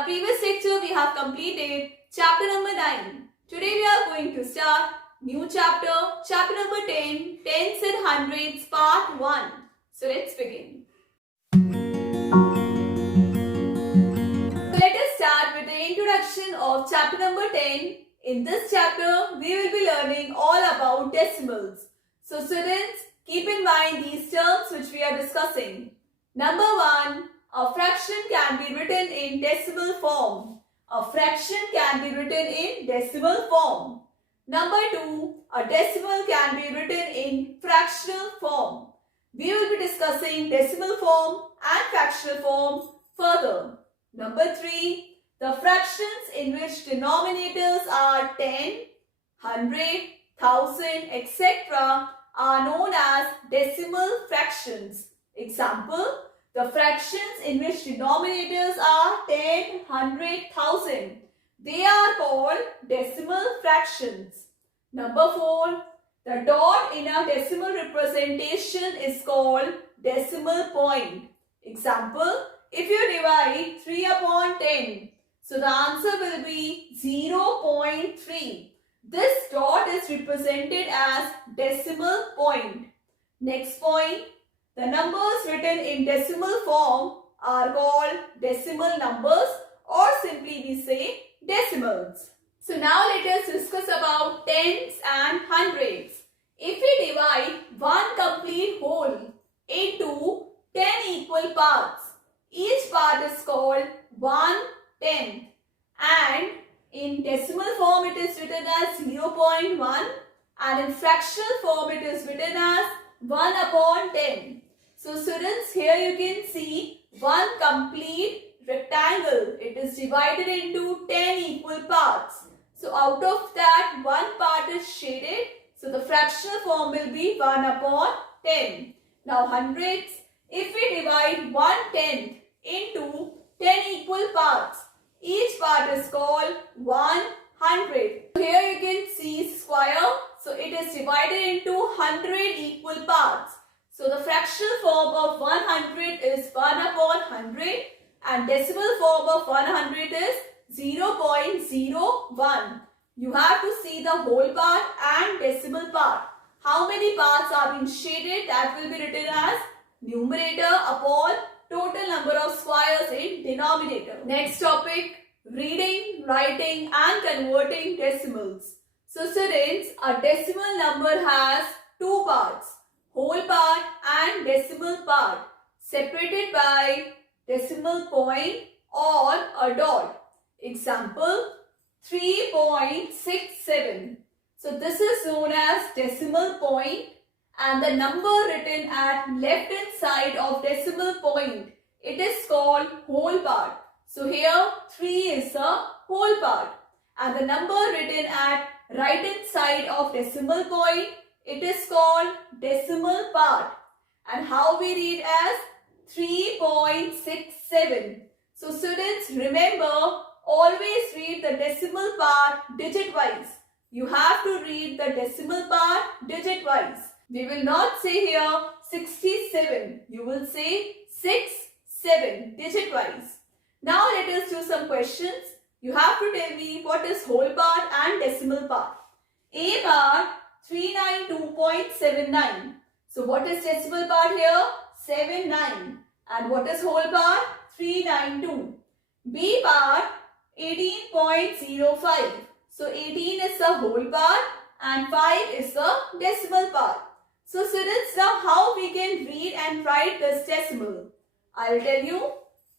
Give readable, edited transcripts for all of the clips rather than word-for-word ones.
our previous lecture, we have completed chapter number 9. Today we are going to start new chapter, chapter number 10, tens and hundreds, part 1. So let's begin. So let us start with the introduction of chapter number 10. In this chapter, we will be learning all about decimals. So students, keep in mind these terms which we are discussing. Number 1, a fraction can be written in decimal form. A fraction can be written in decimal form. Number 2, a decimal can be written in fractional form. We will be discussing decimal form and fractional form further. Number 3, the fractions in which denominators are 10, 100, 1000, etc. are known as decimal fractions. Example, the fractions in which denominators are 10, 100, 1000. They are called decimal fractions. Number 4, the dot in a decimal representation is called decimal point. Example, if you divide 3 upon 10, so the answer will be 0.3. This dot is represented as decimal point. Next point, the numbers written in decimal form are called decimal numbers, or simply we say decimals. So now let us discuss about tens and hundreds. If we divide one complete whole into 10 equal parts, each part is called 1/10, and in decimal form it is written as 0.1, and in fractional form it is written as 1 upon 10. So students, here you can see one complete rectangle. It is divided into 10 equal parts. So out of that, one part is shaded. So the fractional form will be 1 upon 10. Now hundreds, if we divide 1/10 into 10 equal parts, each part is called 100. Here you can see square. So it is divided into 100 equal parts. So the fractional form of 100 is 1 upon 100, and decimal form of 100 is 0.01. You have to see the whole part and decimal part. How many parts are being shaded? That will be written as numerator upon total number of squares in denominator. Next topic, reading, writing and converting decimals. So students, a decimal number has two parts, whole part and decimal part, separated by decimal point or a dot. Example, 3.67. So this is known as decimal point, and the number written at left hand side of decimal point, it is called whole part. So here 3 is a whole part, and the number written at right hand side of decimal point, it is called decimal part. And how we read as 3.67. So students, remember, always read the decimal part digit wise. You have to read the decimal part digit wise. We will not say here 67. You will say 67 digit wise. Now let us do some questions. You have to tell me what is whole part and decimal part. A part 392.79. So what is decimal part here? 79. And what is whole part? 392. B part 18.05. So 18 is the whole part and 5 is the decimal part. So students, now how we can read and write this decimal? I will tell you,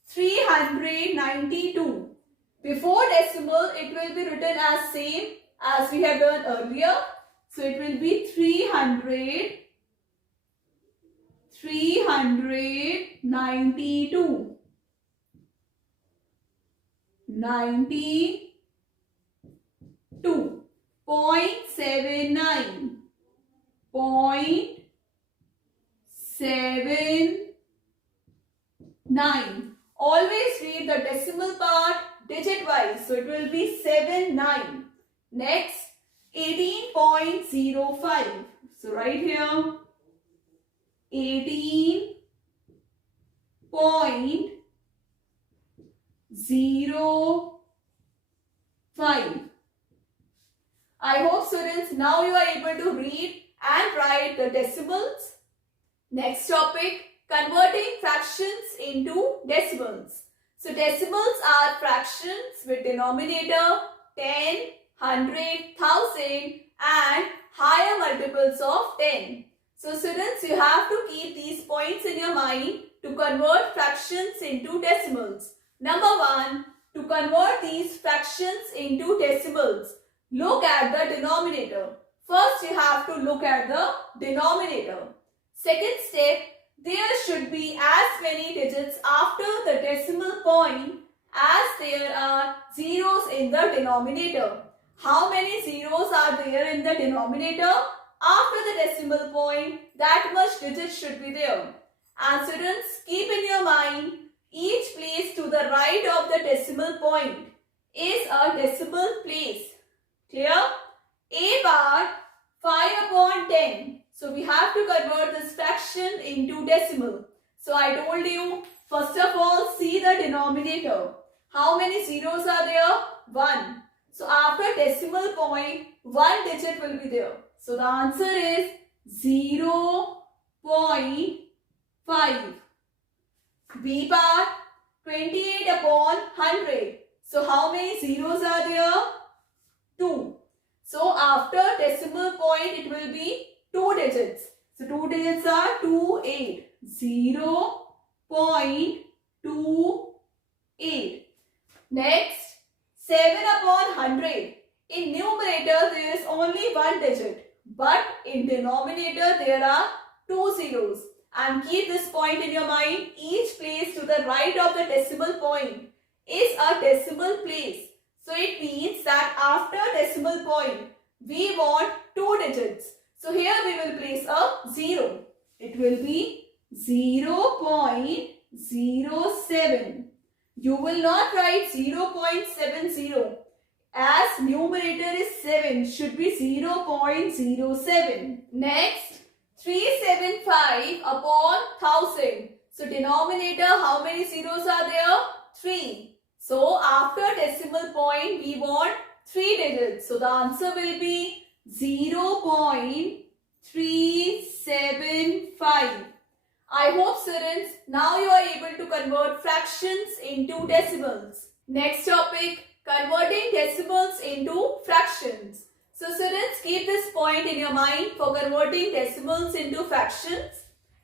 392. Before decimal, it will be written as same as we have done earlier. So it will be 392. 92.79. 0.79. Always read the decimal part digit wise. So it will be 79. Next, 18.05. So right here, 18.05. 0, 5. I hope students now you are able to read and write the decimals. Next topic, converting fractions into decimals. So decimals are fractions with denominator 10, 100, 1000 and higher multiples of 10. So students, you have to keep these points in your mind to convert fractions into decimals. Number 1, to convert these fractions into decimals, look at the denominator. First, you have to look at the denominator. Second step, there should be as many digits after the decimal point as there are zeros in the denominator. How many zeros are there in the denominator? After the decimal point, that much digits should be there. And students, keep in your mind, each place to the right of the decimal point is a decimal place. Clear? A part 5 upon 10. So we have to convert this fraction into decimal. So I told you, first of all, see the denominator. How many zeros are there? 1. So after decimal point, 1 digit will be there. So the answer is 0.5. B part 28 upon 100. So how many zeros are there? 2. So after decimal point it will be 2 digits. So 2 digits are 28. 0.28. Next, 7 upon 100. In numerator there is only 1 digit. But in denominator there are 2 zeros. And keep this point in your mind. Each place to the right of the decimal point is a decimal place. So it means that after decimal point, we want 2 digits. So here we will place a 0. It will be 0.07. You will not write 0.70. As numerator is 7, should be 0.07. Next, 375 upon 1000. So denominator, how many zeros are there? 3. So after decimal point, we want 3 digits. So the answer will be 0.375. I hope students, now you are able to convert fractions into decimals. Next topic, converting decimals into fractions. So students, keep this point in your mind for converting decimals into fractions.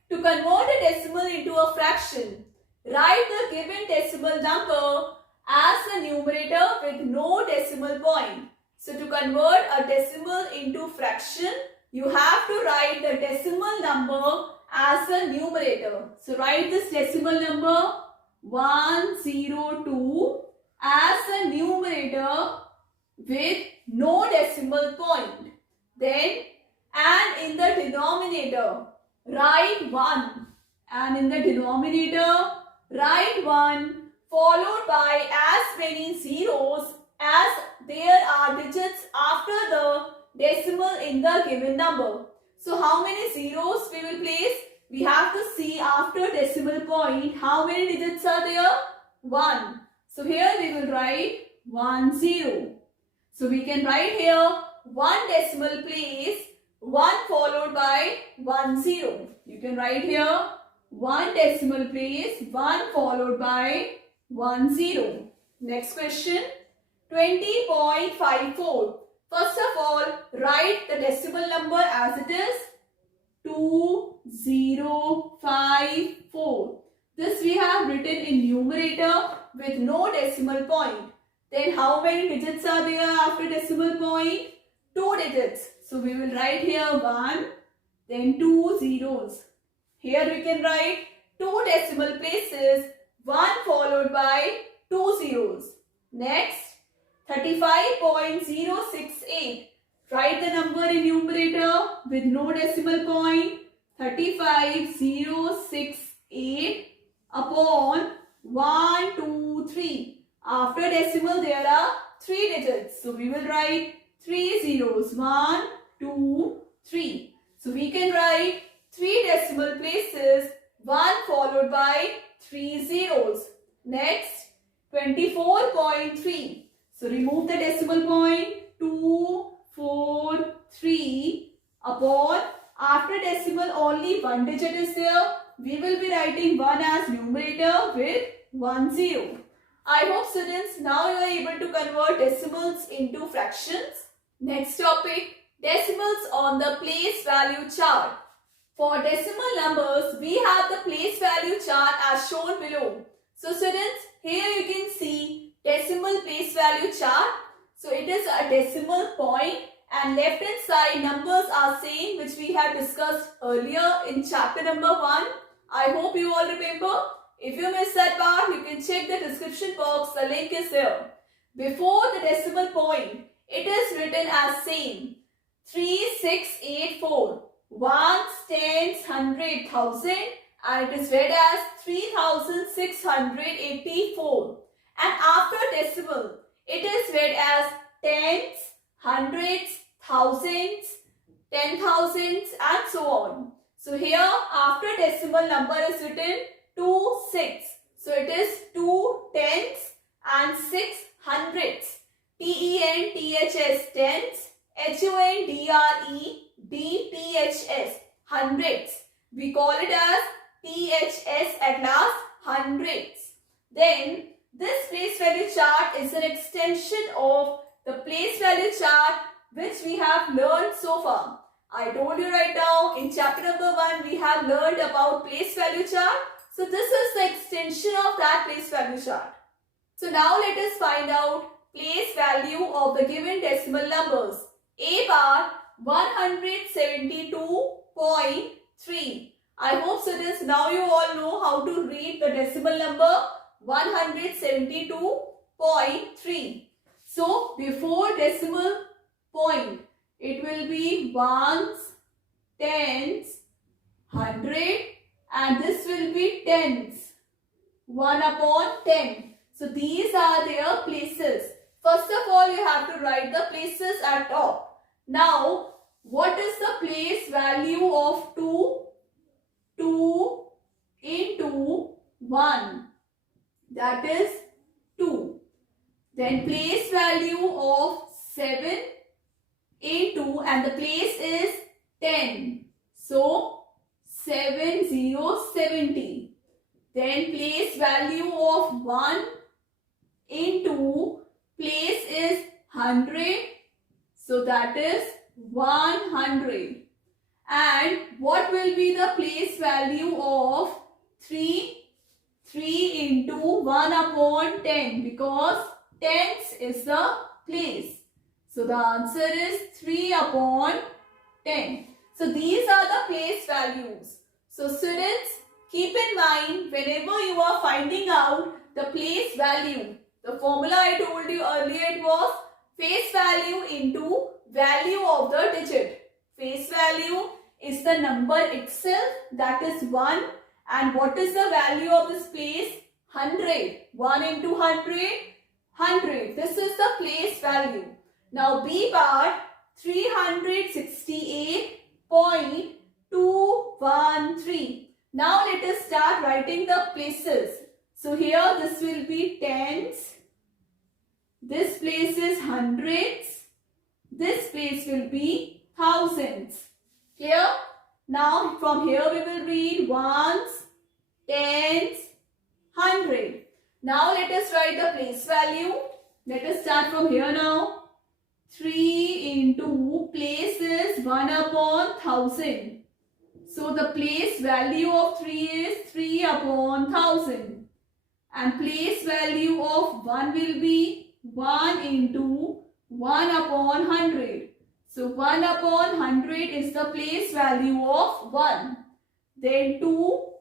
To convert a decimal into a fraction, write the given decimal number as the numerator with no decimal point. So to convert a decimal into fraction, you have to write the decimal number as the numerator. So write this decimal number 102 as the numerator with no decimal point. Then, and in the denominator, write 1. And in the denominator, write 1 followed by as many zeros as there are digits after the decimal in the given number. So how many zeros we will place? We have to see after decimal point how many digits are there? 1. So here we will write 10. So we can write here 1 decimal place, 1 followed by 10. You can write here 1 decimal place, 1 followed by 10. Next question, 20.54. First of all, write the decimal number as it is 2054. This we have written in numerator with no decimal point. Then how many digits are there after decimal point? 2 digits. So we will write here 1, then 2 zeros. Here we can write 2 decimal places, 1 followed by 2 zeros. Next, 35.068. Write the number in numerator with no decimal point. 35068 upon 1, 2, 3. After decimal there are 3 digits. So we will write 3 zeros. 1, 2, 3. So we can write 3 decimal places, 1 followed by 3 zeros. Next, 24.3. So remove the decimal point. 243 upon, after decimal only one digit is there. We will be writing 1 as numerator with 10. I hope students now you are able to convert decimals into fractions. Next topic, decimals on the place value chart. For decimal numbers, we have the place value chart as shown below. So students, here you can see decimal place value chart. So it is a decimal point and left hand side numbers are same which we have discussed earlier in chapter number 1. I hope you all remember. If you missed that part, you can check the description box. The link is there. Before the decimal point, it is written as same. 3684. Ones, tens, hundred, thousand, and it is read as 3684. And after decimal, it is read as tens, hundreds, thousands, 10,000s, and so on. So here after decimal number is written 2 6. So it is 2 tens and 6 hundreds. TENTHS tens, HONDREDTHS hundreds. We call it as THS at last, hundreds. Then this place value chart is an extension of the place value chart which we have learned so far. I told you right now in chapter number 1 we have learned about place value chart. So this is the extension of that place value chart. So now let us find out place value of the given decimal numbers. A bar 172.3. I hope students now you all know how to read the decimal number 172.3. So before decimal point it will be ones, tens, hundred, and this will be tens. 1 upon 10. So these are their places. First of all you have to write the places at top. Now, what is the place value of 2? 2 into 1. That is 2. Then place value of 7 into, and the place is 10. So, 70. Then place value of 1 into, place is 100. So that is 100. And what will be the place value of 3? 3 into 1 upon 10, because tens is the place. So the answer is 3 upon 10. So these are the place values. So students, keep in mind whenever you are finding out the place value, the formula I told you earlier, it was face value into value of the digit. Face value is the number itself, that is 1. And what is the value of this place? 100. 1 into 100, 100. This is the place value. Now B bar 368.213. Now let us start writing the places. So here this will be tens. This place is hundreds. This place will be thousands. Clear? Now from here we will read ones, tens, hundred. Now let us write the place value. Let us start from here now. 3 into place is 1 upon 1000. So the place value of 3 is 3 upon 1000. And place value of 1 will be 1 into 1 upon 100. So 1 upon 100 is the place value of 1. Then 2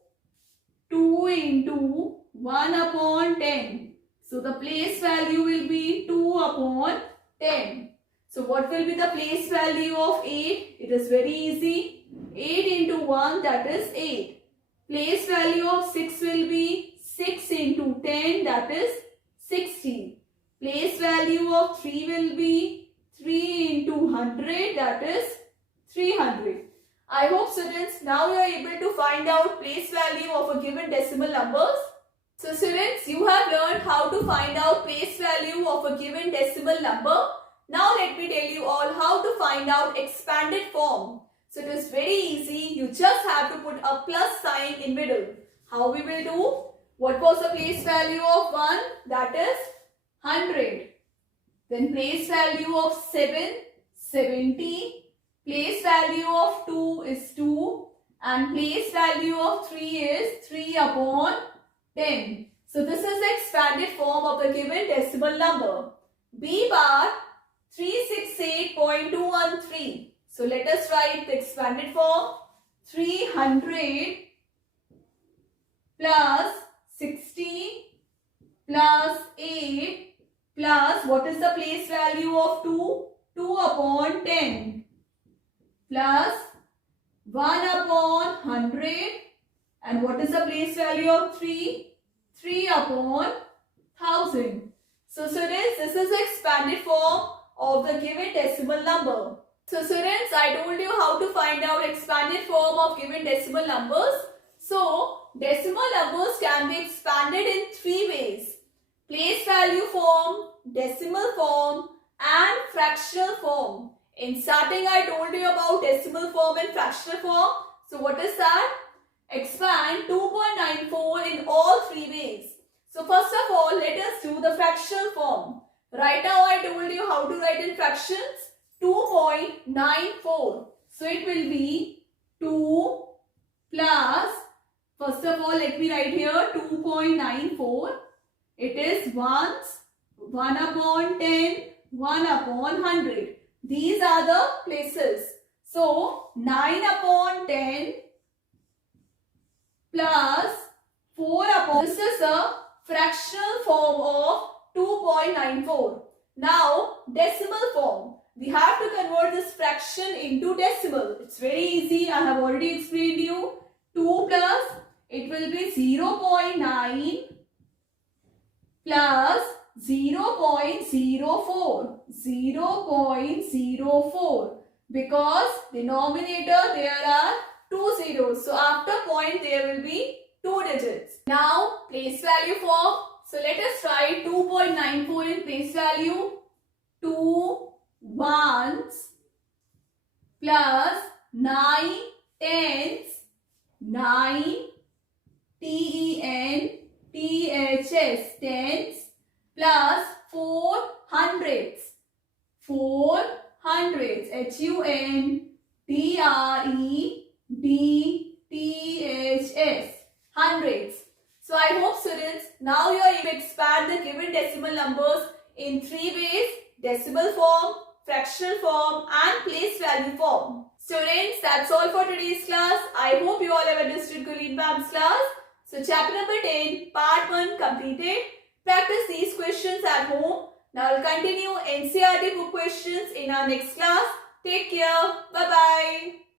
into 1 upon 10. So the place value will be 2 upon 10. So what will be the place value of 8? It is very easy. 8 into 1, that is 8. Place value of 6 will be 6 into 10, that is 60. Place value of 3 will be 3 into 100, that is 300. I hope students now you are able to find out place value of a given decimal numbers. So students, you have learned how to find out place value of a given decimal number. Now let me tell you all how to find out expanded form. So it is very easy. You just have to put a plus sign in middle. How we will do? What was the place value of 1? That is 100. Then place value of 7, 70. Place value of 2 is 2. And place value of 3 is 3 upon 10. So this is the expanded form of the given decimal number. B bar 368.213. So let us write the expanded form. 300 plus 60 plus 8 plus what is the place value of 2? 2 upon 10 plus 1 upon 100 and what is the place value of 3? 3 upon 1000. So students, this is the expanded form of the given decimal number. So students, I told you how to find out expanded form of given decimal numbers. So decimal numbers can be expanded in 3 ways. Place value form, decimal form and fractional form. In starting I told you about decimal form and fractional form. So what is that? Expand 2.94 in all 3 ways. So first of all, let us do the fractional form. Right now I told you how to write in fractions. 2.94. So it will be 2 plus, first of all let me write here 2.94. It is ones, 1 upon 10, 1 upon 100. These are the places. So 9 upon 10 plus 4 upon, this is a fractional form of 2.94. Now decimal form. We have to convert this fraction into decimal. It's very easy. I have already explained you. 2 plus, it will be 0.9 plus 0.04. 0.04. Because denominator there are 2 zeros. So after point there will be 2 digits. Now place value form. So let us try 2.94 in place value. 2 ones plus 9 tens, 9 TENTHS tens plus 4 hundreds, 4 hundreds HUNDREDTHS hundreds. So I hope students now you are able to expand the given decimal numbers in 3 ways: decimal form, fractional form and place value form. Students, that's all for today's class. I hope you all have understood Gurleen Ma'am's class. So chapter number 10, part 1 completed. Practice these questions at home. Now we'll continue NCERT book questions in our next class. Take care. Bye-bye.